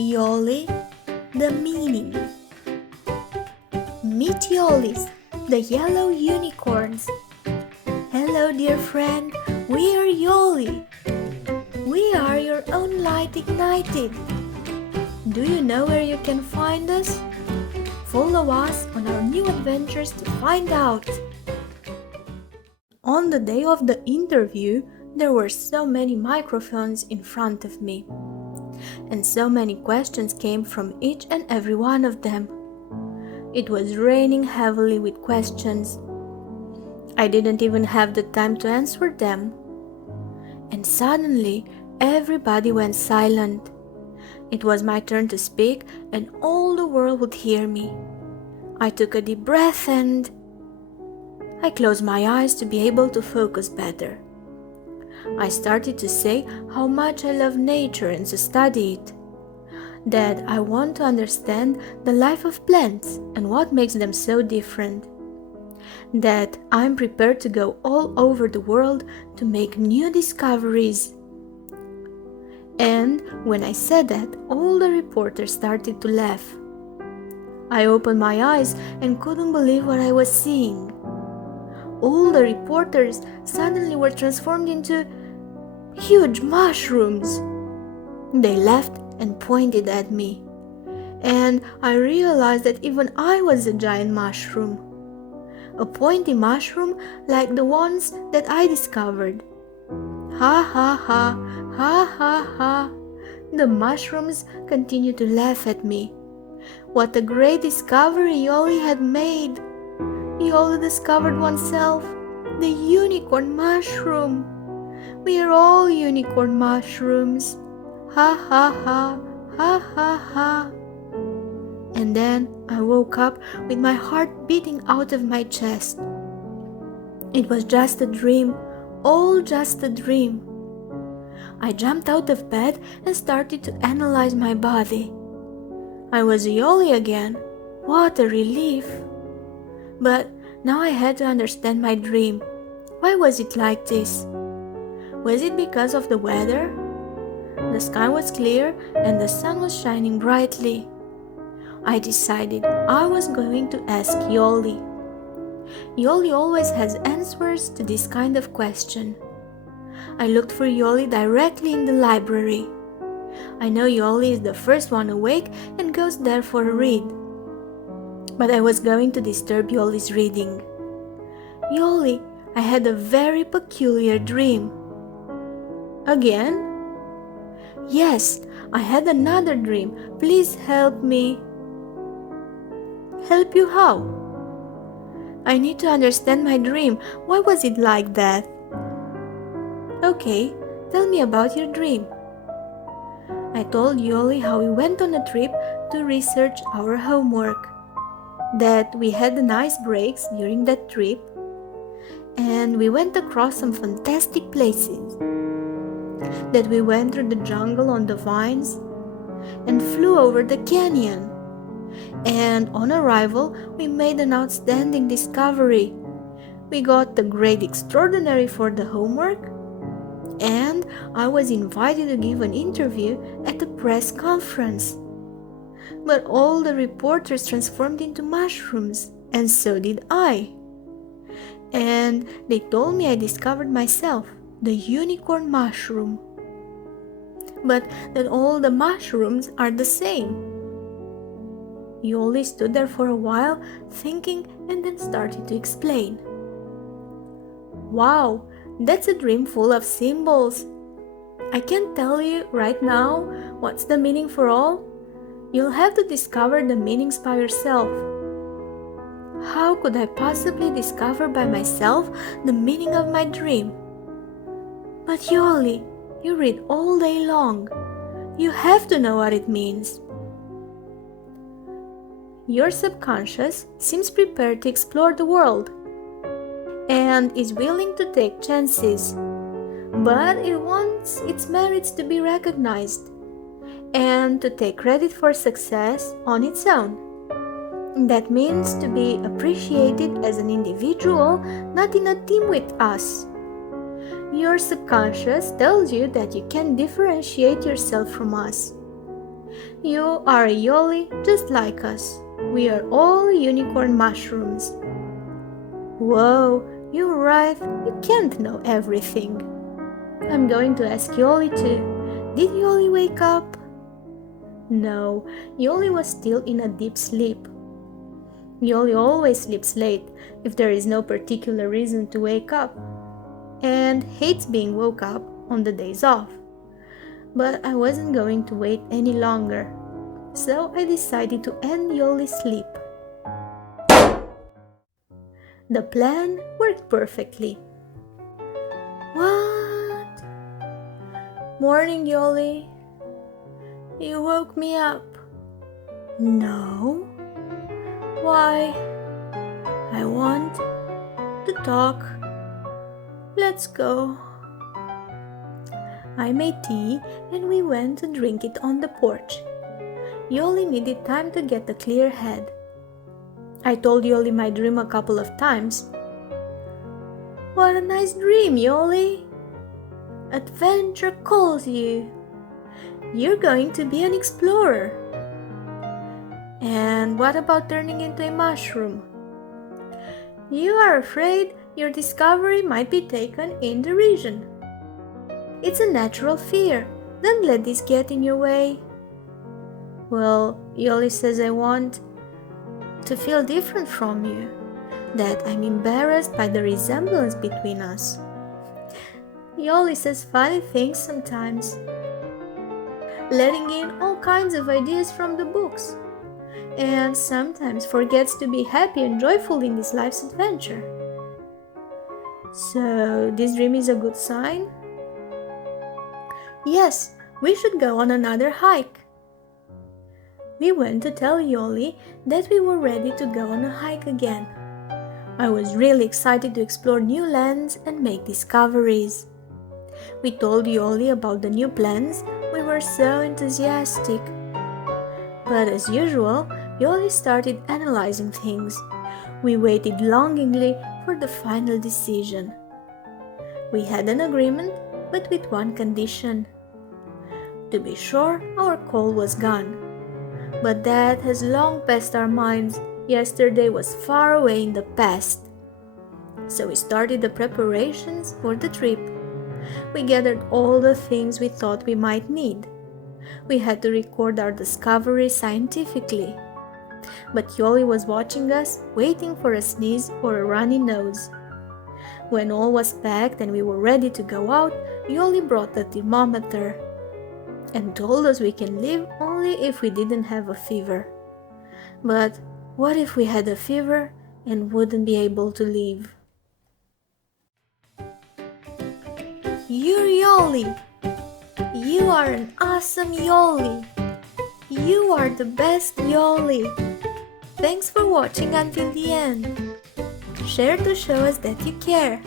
Yoli, the meaning. Meet Yolis, the yellow unicorns. Hello, dear friend, we are Yoli. We are your own light ignited. Do you know where you can find us? Follow us on our new adventures to find out. On the day of the interview, there were so many microphones in front of me, and so many questions came from each and every one of them. It was raining heavily with questions. I didn't even have the time to answer them. And suddenly, everybody went silent. It was my turn to speak, and all the world would hear me. I took a deep breath and I closed my eyes to be able to focus better. I started to say how much I love nature and to study it, that I want to understand the life of plants and what makes them so different, that I'm prepared to go all over the world to make new discoveries. And when I said that, all the reporters started to laugh. I opened my eyes and couldn't believe what I was seeing. All the reporters suddenly were transformed into huge mushrooms. They laughed and pointed at me, and I realized that even I was a giant mushroom, a pointy mushroom like the ones that I discovered. Ha ha ha, ha ha ha. The mushrooms continued to laugh at me. What a great discovery Yoli had made! Yoli discovered oneself, the unicorn mushroom. We are all unicorn mushrooms. Ha ha ha, ha ha ha. And then I woke up with my heart beating out of my chest. It was just a dream, all just a dream. I jumped out of bed and started to analyze my body. I was Yoli again. What a relief! But now I had to understand my dream. Why was it like this? Was it because of the weather? The sky was clear and the sun was shining brightly. I decided I was going to ask Yoli. Yoli always has answers to this kind of question. I looked for Yoli directly in the library. I know Yoli is the first one awake and goes there for a read. But I was going to disturb Yoli's reading. Yoli, I had a very peculiar dream. Again? Yes, I had another dream. Please help me. Help you how? I need to understand my dream. Why was it like that? Okay, tell me about your dream. I told Yoli how we went on a trip to research our homework, that we had nice breaks during that trip, and we went across some fantastic places, that we went through the jungle on the vines and flew over the canyon, and on arrival we made an outstanding discovery. We got the grade extraordinary for the homework, and I was invited to give an interview at a press conference. But all the reporters transformed into mushrooms, and so did I. And they told me I discovered myself, the unicorn mushroom. But that all the mushrooms are the same. Yoli stood there for a while, thinking, and then started to explain. Wow, that's a dream full of symbols. I can't tell you right now what's the meaning for all. You'll have to discover the meanings by yourself. How could I possibly discover by myself the meaning of my dream? But Yoli, you read all day long. You have to know what it means. Your subconscious seems prepared to explore the world and is willing to take chances, but it wants its merits to be recognized and to take credit for success on its own. That means to be appreciated as an individual, not in a team with us. Your subconscious tells you that you can differentiate yourself from us. You are a Yoli just like us. We are all unicorn mushrooms. Whoa, you're right, you can't know everything. I'm going to ask Yoli too. Did Yoli wake up? No, Yoli was still in a deep sleep. Yoli always sleeps late if there is no particular reason to wake up, and hates being woke up on the days off. But I wasn't going to wait any longer, so I decided to end Yoli's sleep. The plan worked perfectly. What? Morning, Yoli. You woke me up. No. Why? I want to talk. Let's go. I made tea and we went to drink it on the porch. Yoli needed time to get a clear head. I told Yoli my dream a couple of times. What a nice dream, Yoli! Adventure calls you. You're going to be an explorer. And what about turning into a mushroom? You are afraid your discovery might be taken in derision. It's a natural fear. Don't let this get in your way. Well, Yoli says I want to feel different from you, that I'm embarrassed by the resemblance between us. Yoli says funny things sometimes, letting in all kinds of ideas from the books, and sometimes forgets to be happy and joyful in this life's adventure. So, this dream is a good sign? Yes, we should go on another hike. We went to tell Yoli that we were ready to go on a hike again. I was really excited to explore new lands and make discoveries. We told Yoli about the new plans. We were so enthusiastic. But as usual, Yoli started analyzing things. We waited longingly for the final decision. We had an agreement, but with one condition. To be sure, our coal was gone. But that has long passed our minds. Yesterday was far away in the past. So we started the preparations for the trip. We gathered all the things we thought we might need. We had to record our discovery scientifically. But Yoli was watching us, waiting for a sneeze or a runny nose. When all was packed and we were ready to go out, Yoli brought the thermometer and told us we can leave only if we didn't have a fever. But what if we had a fever and wouldn't be able to leave? You're Yoli! You are an awesome Yoli! You are the best Yoli! Thanks for watching until the end. Share to show us that you care.